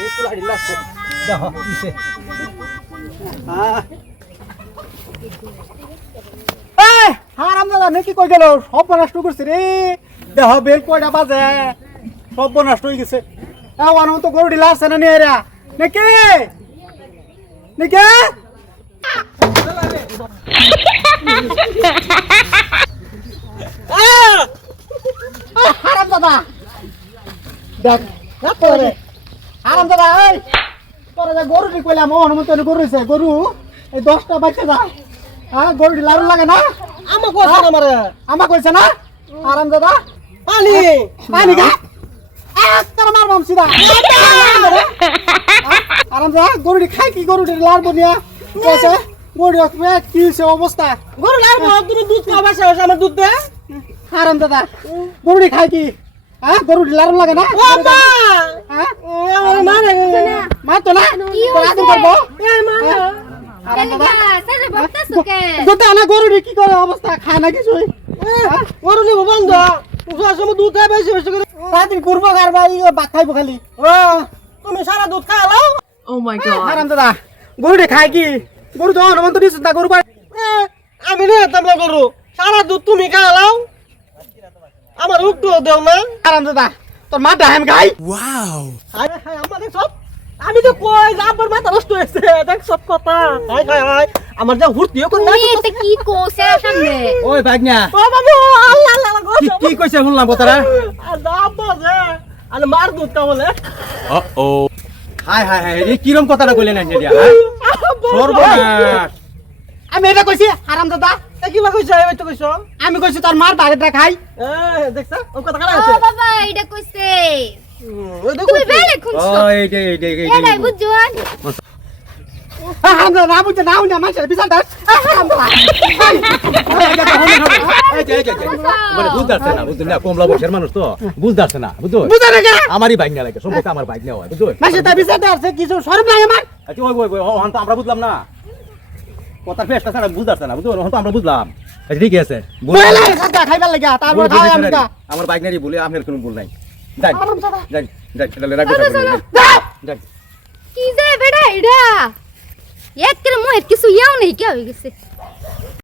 রে তুলাড়ি লাগছে দেখো কিসে হারাম দাদা নাকি কই গেল সব নষ্ট করছে রে দেহ বেল কয়টা বাজে সব নষ্ট হয়ে গেছে এখন তো গরুটি লাগছে না নিয়ে রা নাকি নাকি হারাম দাদা দেখ তোরে হারাম দাদা এই তোরে যে গরুটি কইলাম মন মতো গরু হইছে গরু এই 10টা বাচ্চা যায় হ্যাঁ গরুটি লাড়ু লাগে না আমাকে কইছে না মারে আমা কইছে না হারাম দাদা পানি পানি গা তোর মার বাম সিধা হারাম দাদা গরুটি খাই কি গরুটি লাড়বো নিয়া কইছে গরুটি কি হইছে অবস্থা গরু লারবো তুমি দুধ খাওয়া বাসা আমার দুধ দে হারাম দাদা গরুটি খাই কি হ্যাঁ গরুটি লাড়ু লাগে না বাবা হ্যাঁ আমার মারে মা তো না তোর আদর করবো এই মারে হারাম দাদা সারে বকতাছকে গোটা না গরুটি কি করে অবস্থা খায় না কিছুই গরু নিব বন্ধ উসার সময় দুধ খাই বেশি বেশি করে সারাদিন করবো কারবা ভাত খাইবো খালি তুমি সারা দুধ খাওয়াও Oh my god. হারাম দাদা গরুটি খায় কি গরু তো অনবন্ত দিছ না গরু আমি নিয়ে তামলা গরু সারা দুধ তুমি খাওয়াও আমার উঠতো দেও না হারাম দাদা তোর মা ডাহেম গাই হায় হায় আমাদের সব আমি তো কই যাবার মাথা নষ্ট হয়েছে দেখ সব কথা হায় হায় হায় আমার যা হুড়তিও করে তুমি এটা কি কোসে সামনে ওই ভাগনা ও বাবু আল্লাহ আল্লাহ গো কি কইছে শুনলাম কথাটা দাম বাজে আরে মার দুধ কামলে হাই হাই হাই এই কিরম কথাটা কইলেন না দিয়া সর্বনাশ আমি এটা কইছি হারাম দাদা কি বা কইছ এই তো কইছ আমি কইছি তোর মার বাগেটা খাই দেখছ ও কথা কাটা ও আছে বাবা এটা কইছে ওই দেখো তুমি বেলে খুঁজছো এটাই বুঝছুন হারাম দাদা না বুঝছে না উনি আমার সাথে বিচার দাস হারাম দাদা মানে বুঝতে না বুঝতে না কমলা বয়সের মানুষ তো বুঝতে না বুঝছো বুঝা না কে আমারই বাইক না লাগে সম্পর্কে আমার বাইক নেওয়া হয় বুঝছো মাসে তা বিচার দাস কিছু সরব নাই আমার আচ্ছা ওই ওই ওই তো আমরা বুঝলাম না কথার ফেসটা ছাড়া বুঝতে না বুঝছো তো আমরা বুঝলাম আচ্ছা ঠিক আছে বলে কাকা খাইবার লাগা তারপর খাই আমি কা আমার বাইক নাই বলে আপনার কোনো ভুল নাই যাই হারাম দাদা যাই যাই তাহলে রাখবো যাই কি যে বেটা এটা এক করে মোর কিছু ইয়াও নেই কি হয়ে গেছে